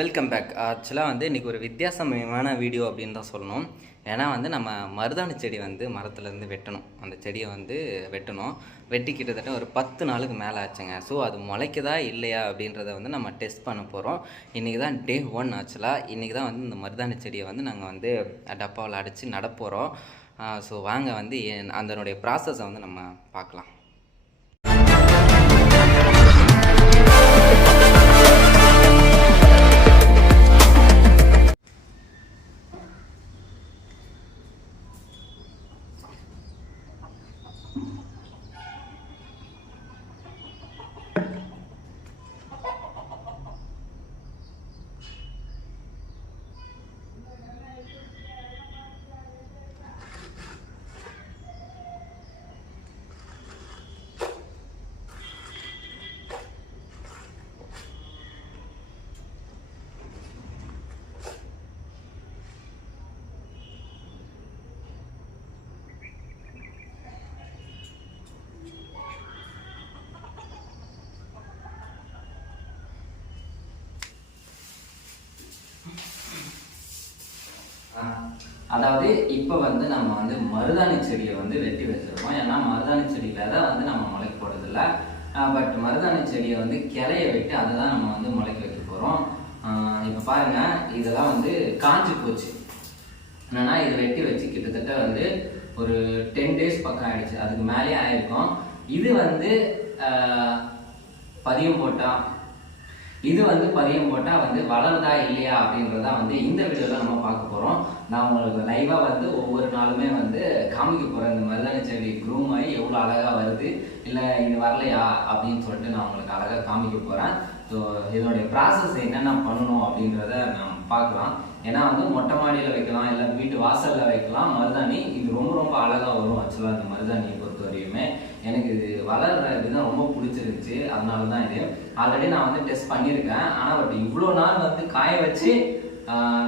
Welcome back. ஆக்சுவலாக இன்றைக்கி ஒரு வித்தியாசமான வீடியோ அப்படின்னு தான் சொல்லணும். ஏன்னா நம்ம மருதாணி செடி மரத்துலேருந்து வெட்டணும். அந்த செடியை வெட்டணும். வெட்டி கிட்டத்தட்ட ஒரு 10 நாளுக்கு மேலே ஆச்சுங்க. ஸோ அது முளைக்குதா இல்லையா அப்படின்றத நம்ம டெஸ்ட் பண்ண போகிறோம். இன்றைக்கி தான் டே 1. ஆக்சுவலாக இன்றைக்கி தான் இந்த மருதாணி செடியை நாங்கள் டப்பாவில் அடைச்சி நடப்போகிறோம். ஸோ வாங்க அதனுடைய ப்ராசஸை நம்ம பார்க்கலாம். அதாவது இப்போ நம்ம மருதாணி செடியை வெட்டி வச்சிருக்கோம். ஏன்னா மருதாணி செடியில தான் நம்ம முளைக்க போடுறதில்ல. பட் மருதாணி செடியை கிளைய வெட்டி அதை தான் நம்ம முளைக்க வைக்க போகிறோம். இப்போ பாருங்க, இதெல்லாம் காஞ்சி போச்சு. என்னன்னா இதை வெட்டி வச்சு கிட்டத்தட்ட ஒரு 10 டேஸ் பக்கம் ஆயிடுச்சு. அதுக்கு மேலேயே ஆயிருக்கும். இது பதியம் போட்டா பதியம் போட்டால் வளருதா இல்லையா அப்படின்றத இந்த வீடியோவில் நம்ம பார்க்க போகிறோம். நான் உங்களுக்கு லைவாக ஒவ்வொரு நாளுமே காமிக்க போகிறேன். இந்த மருதாணி செடி க்ரூம் ஆகி எவ்வளோ அழகாக வருது, இல்லை இது வரலையா அப்படின்னு சொல்லிட்டு நான் உங்களுக்கு அழகாக காமிக்க போகிறேன். ஸோ இதனுடைய ப்ராசஸ் என்னென்ன பண்ணணும் அப்படின்றத நம்ம பார்க்கலாம். ஏன்னா மொட்டை மாடியில் வைக்கலாம், இல்லை வீட்டு வாசலில் வைக்கலாம். மருதாணி இது ரொம்ப ரொம்ப அழகாக வரும். ஆக்சுவலாக இந்த மருதாணியை பொறுத்த வரையுமே எனக்கு இது வளர்ற இதுதான் ரொம்ப பிடிச்சிருந்துச்சு. அதனால தான் இது ஆல்ரெடி நான் டெஸ்ட் பண்ணியிருக்கேன். ஆனால் பட் இவ்வளோ நாள் காய வச்சு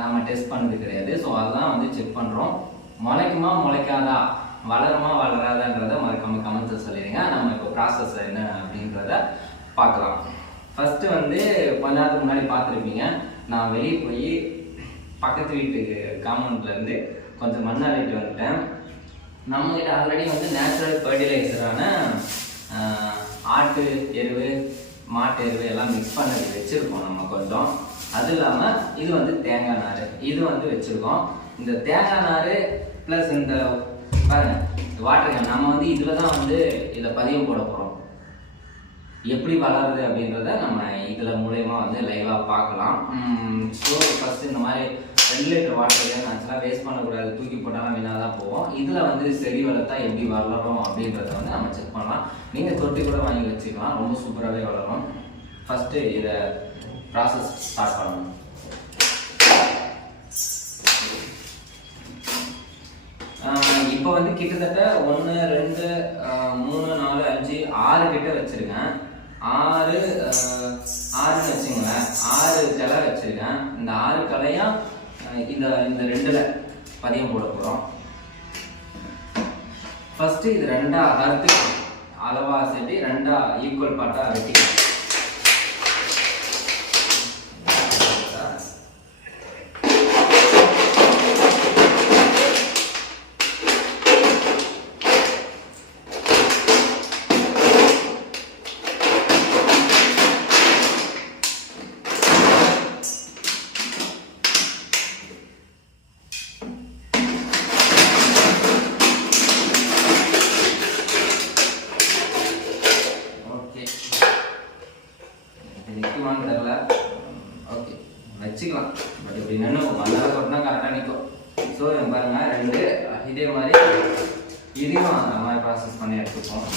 நம்ம டெஸ்ட் பண்ணது கிடையாது. ஸோ அதெல்லாம் செக் பண்ணுறோம். முளைக்குமா முளைக்காதா, வளருமா வளராதான்றதை மறக்காம கமெண்ட்ஸை சொல்லிடுங்க. நம்ம இப்போ ப்ராசஸ் என்ன அப்படின்றத பார்க்கலாம். ஃபஸ்ட்டு கொஞ்ச நேரத்துக்கு முன்னாடி பார்த்துருப்பீங்க, நான் வெளியே போய் பக்கத்து வீட்டுக்கு காம்பவுண்ட்லேருந்து கொஞ்சம் மண் அள்ளிட்டு வந்துட்டேன். நம்மகிட்ட ஆல்ரெடி நேச்சுரல் ஃபர்டிலைசரான ஆட்டு எருவு, மாட்டு எருவு எல்லாம் மிக்ஸ் பண்ணி வச்சுருக்கோம் நம்ம கொஞ்சம். அது இல்லாமல் இது தேங்காய் நார் இது வச்சுருக்கோம். இந்த தேங்காய் நார் ப்ளஸ் இந்த பாருங்க வாட்டர் கேன் நம்ம இதில் தான் இதை பதியம் போட போகிறோம். எப்படி வளருது அப்படின்றத நம்ம இதில் மூலயமா லைவாக பார்க்கலாம். ஸோ ஃபஸ்ட்டு இந்த மாதிரி 2 லிட்டர் வாட்டர் கேன் ஆக்சுவலாக வேஸ்ட் பண்ணக்கூடாது, தூக்கி போட்டாலும் வீணாக தான் போவோம். இதில் செடி வளர்த்தா எப்படி வளரும் அப்படின்றத நம்ம செக் பண்ணலாம். நீங்கள் தொட்டி கூட வாங்கி வச்சுக்கலாம், ரொம்ப சூப்பராகவே வளரும். ஃபஸ்ட்டு இதை ப்ராசஸ் ஸ்டார்ட் பண்ணணும். இப்போ கிட்டத்தட்ட 1 2 3 4 5 6 கிட்ட வச்சுருக்கேன். 6ன்னு வச்சுங்களேன். 6 கிளை வச்சுருக்கேன். இந்த 6 கிளையா இந்த 2ல் பதியம் போட போகிறோம். ஃபஸ்ட்டு இது 2ஆ அறுத்து அளவாக செட்டி 2ஆ ஈக்குவல் பார்ட்டாக வெட்டிக்கலாம். ஓகே வச்சுக்கலாம். பட் இப்படி நின்று மண்ணால் கொட்டினா கரெக்டாக நிற்கும். ஸோ பாருங்க 2 இதே மாதிரி இதையும் அந்த மாதிரி ப்ராசஸ் பண்ணி எடுத்துப்போம்.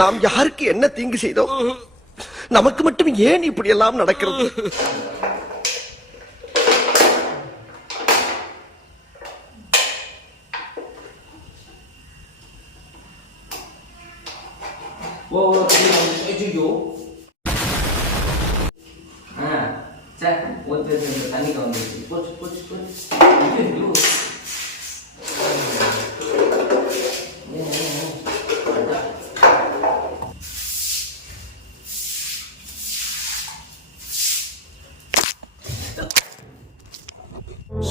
நாம் யாருக்கு என்ன தீங்கு செய்தோம்? நமக்கு மட்டும் ஏன் இப்படி எல்லாம் நடக்கிறது? தண்ணி கலந்துச்சு. போச்சு போச்சு போச்சு.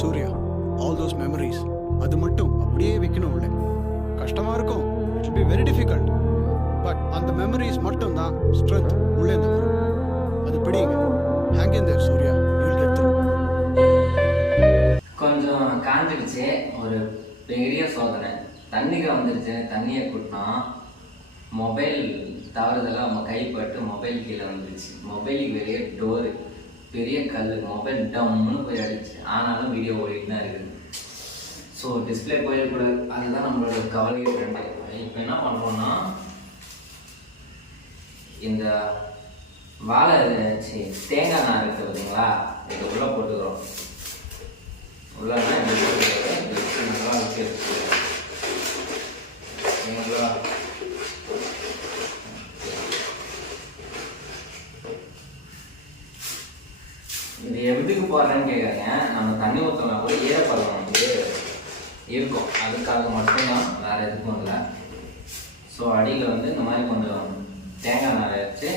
சூர்யா, all those memories அது மட்டும் அப்படியே வைக்கணும் உள்ள. கஷ்டமா இருக்கும், it will be very difficult, but அந்த memories மட்டும் தான் strength உள்ளே இருந்து வரும். அது பிடிங்க. hang in there Surya, you will get through. கொஞ்சம் காஞ்சிடுச்சு. ஒரு பெரிய சோதனை. தண்ணிக்கு வந்துடுச்சு. தண்ணியை கூட்டினா மொபைல் தவறுதெல்லாம் நம்ம கைப்பட்டு மொபைல் கீழே வந்துடுச்சு. மொபைலுக்கு வெளியே டோரு பெரிய கல், மொபைல் டம்முன்னு போய் அடிச்சு. ஆனாலும் வீடியோ ஓடிட்டு தான் இருக்குது. ஸோ டிஸ்பிளே போயிடக்கூடாது. அதுதான் நம்மளோட கவலையே ரெண்டு. இப்போ என்ன பண்ணுறோன்னா, இந்த வாழை தேங்காய் நார் இருக்குது பார்த்தீங்களா, இது உள்ளே போட்டுக்கிறோம். உள்ளே நல்லா ஓகேங்களா? இது எதுக்கு போடுறேன்னு கேட்குறீங்க. நம்ம தண்ணி ஊற்றலாம் கூட ஈரப்பதம் வந்து இருக்கும், அதுக்காக மட்டும்தான், வேறு எதுக்கும் இல்லை. ஸோ அடியில் வந்து இந்த மாதிரி கொஞ்சம் தேங்காய் நாரை வச்சு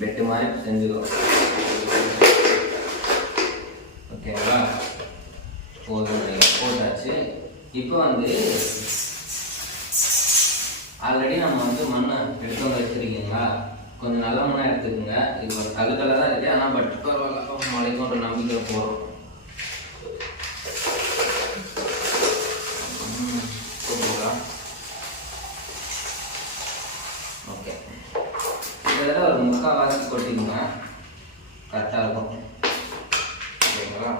பெட்டு மாதிரி செஞ்சுக்கிறோம். ஓகேங்களா? போட்டாச்சு. இப்போ வந்து ஆல்ரெடி நம்ம வந்து மண்ணை எடுத்து வந்து வச்சுருக்கீங்களா, கொஞ்சம் நல்ல மண்ணாக எடுத்துக்கோங்க. இது ஒரு கல்லுக்கல்ல தான் இருக்குது, ஆனால் பட் பரவாயில்ல, மழைக்குன்ற நம்பிக்கை போகிறோம். ஓகே, இதில் ஒரு முக்கால்வாசி கொட்டிக்கோங்க, கரெக்டாக இருக்கும். ஓகேங்களா?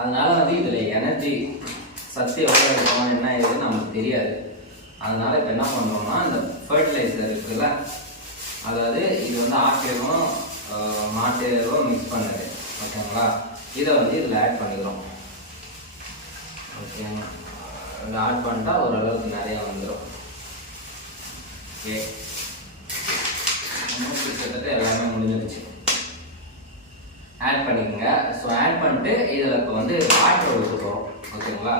அதனால வந்து இதில் எனர்ஜி சத்து எவ்வளோ இருக்கும் என்ன ஏதுன்னு நமக்கு தெரியாது. அதனால இப்போ என்ன பண்ணுறோம்னா, இந்த ஃபர்டிலைசர் இருக்குல்ல, அதாவது இது வந்து ஆட்டேரும் மாட்டேரும் மிக்ஸ் பண்ணுது. ஓகேங்களா? இதை வந்து இதில் ஆட் பண்ணிக்கிறோம். ஓகேங்க, இதில் ஆட் பண்ணிட்டா ஓரளவுக்கு நிறையா வந்துடும். ஓகே, கிட்டத்தட்ட எல்லாமே முடிஞ்சிருச்சு. ஆட் பண்ணிக்கோங்க. ஸோ ஆட் பண்ணிட்டு இதில் இப்போ வந்து வாட்டர் ஊற்றுறோம். ஓகேங்களா?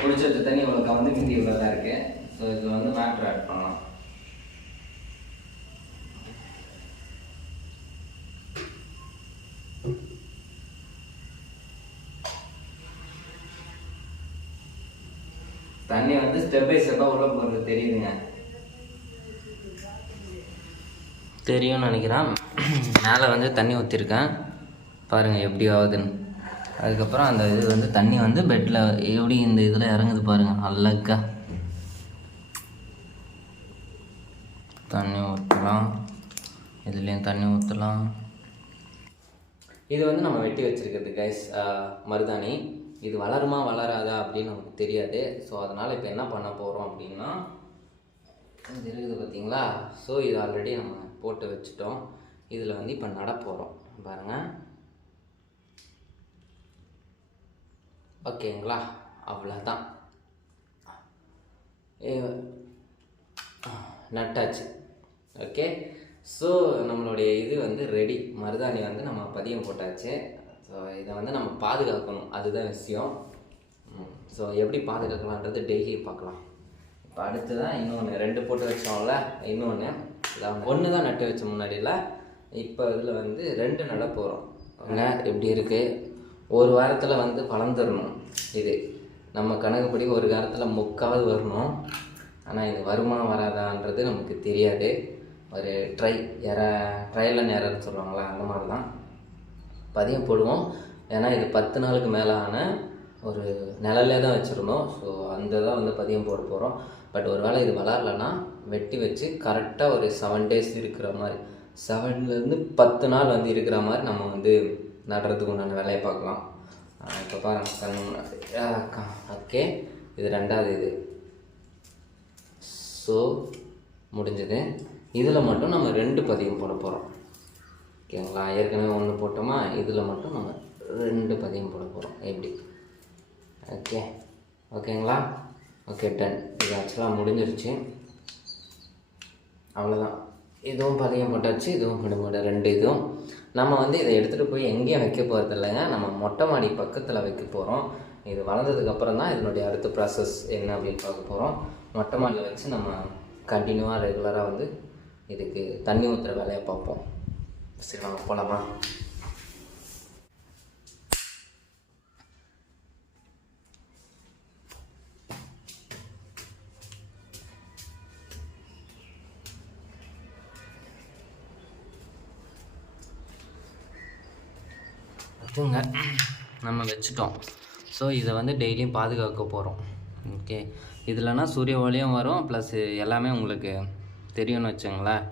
குடிச்ச வச்ச தண்ணி இவ்வளோ கலந்து மீதி இவ்வளோ தான் இருக்குது. ஸோ இதில் வந்து வாட்டர் ஆட் பண்ணலாம். தண்ணி வந்து ஸ்டெப் பை ஸ்டெப்பாக உள்ள போகிறது தெரியுதுங்க, தெரியும்னு நினைக்கிறேன். மேலே வந்து தண்ணி ஊற்றிருக்கேன் பாருங்கள் எப்படி ஆகுதுன்னு. அதுக்கப்புறம் அந்த இது வந்து தண்ணி வந்து பெட்டில் எப்படி இந்த இதில் இறங்குது பாருங்கள், அழகா தண்ணி ஊற்றலாம். இதுலேயும் தண்ணி ஊற்றலாம். இது வந்து நம்ம வெட்டி வச்சுருக்கிறது கைஸ் மருதாணி. இது வளருமா வளராதா அப்படின்னு நமக்கு தெரியாது. ஸோ அதனால் இப்போ என்ன பண்ண போகிறோம் அப்படின்னா, இது இருக்குது பார்த்தீங்களா. ஸோ இது ஆல்ரெடி நம்ம போட்டு வச்சுட்டோம். இதில் வந்து இப்போ நட போகிறோம் பாருங்கள். ஓகேங்களா? அவ்வளோதான், நட்டாச்சு. ஓகே, ஸோ நம்மளுடைய இது வந்து ரெடி. மருதாணி வந்து நம்ம பதியம் போட்டாச்சு. ஸோ இதை வந்து நம்ம பாதுகாக்கணும், அதுதான் விஷயம். ஸோ எப்படி பாதுகாக்கலான்றது டெய்லி பார்க்கலாம். இப்போ அடுத்து தான் இன்னொன்று 2 போட்டு வச்சோம்ல, இன்னொன்று இதான் 1 தான் நட்டு வச்ச முன்னாடியில். இப்போ இதில் வந்து 2 நட போகிறோம். எப்படி இருக்குது, ஒரு வாரத்தில் வந்து வளர்ந்துடணும். இது நம்ம கணக்குப்படி ஒரு வாரத்தில் 3/4 வரணும். ஆனால் இது வருமா வராதான்றது நமக்கு தெரியாது. ஒரு ட்ரையல் அண்ட் எரர் சொல்லுவாங்களா, அந்த மாதிரி தான் பதியம் போடுவோம். ஏன்னா இது 10 நாளுக்கு மேலே ஆன ஒரு நிழலே தான் வச்சுருந்தோம். ஸோ அந்த தான் வந்து பதியம் போட போகிறோம். பட் ஒரு வேளை இது வளரலைன்னா வெட்டி வச்சு கரெக்டாக ஒரு 7 days இருக்கிற மாதிரி, 7லேருந்து 10 நாள் வந்து இருக்கிற மாதிரி நம்ம வந்து நடுறதுக்கு உண்டான வேலையை பார்க்கலாம். இப்போ பாருங்க, ஓகே, இது 2வது இது. ஸோ முடிஞ்சது. இதில் மட்டும் நம்ம 2 பதியம் போட போகிறோம். ஓகேங்களா, ஏற்கனவே 1 போட்டோமா, இதில் மட்டும் நம்ம 2 பதியம் போட போகிறோம். எப்படி? ஓகேங்களா, ஓகே, டன். இது ஆக்சுவலாக முடிஞ்சிருச்சு. அவ்வளோதான். இதுவும் பதியம் போட்டாச்சு, இதுவும் போட 2 இதுவும். நம்ம வந்து இதை எடுத்துகிட்டு போய் எங்கேயும் வைக்க போகிறது இல்லைங்க, நம்ம மொட்டை மாடி பக்கத்தில் வைக்க போகிறோம். இது வளர்ந்ததுக்கப்புறம் தான் இதனுடைய அடுத்த ப்ராசஸ் என்ன அப்படின்னு பார்க்க போகிறோம். மொட்டை மாடியில் வச்சு நம்ம கண்டினியூவாக ரெகுலராக வந்து இதுக்கு தண்ணி ஊற்றுற வேலையை பார்ப்போம். சரி, வாங்க போகலாமா? வச்சுங்க, நம்ம வச்சுட்டோம். ஸோ இதை வந்து டெய்லியும் பாதுகாக்க போகிறோம். ஓகே, இதுலனா சூரிய ஒளியும் வரும், ப்ளஸ் எல்லாமே உங்களுக்கு தெரியும்னு வச்சுங்களேன்.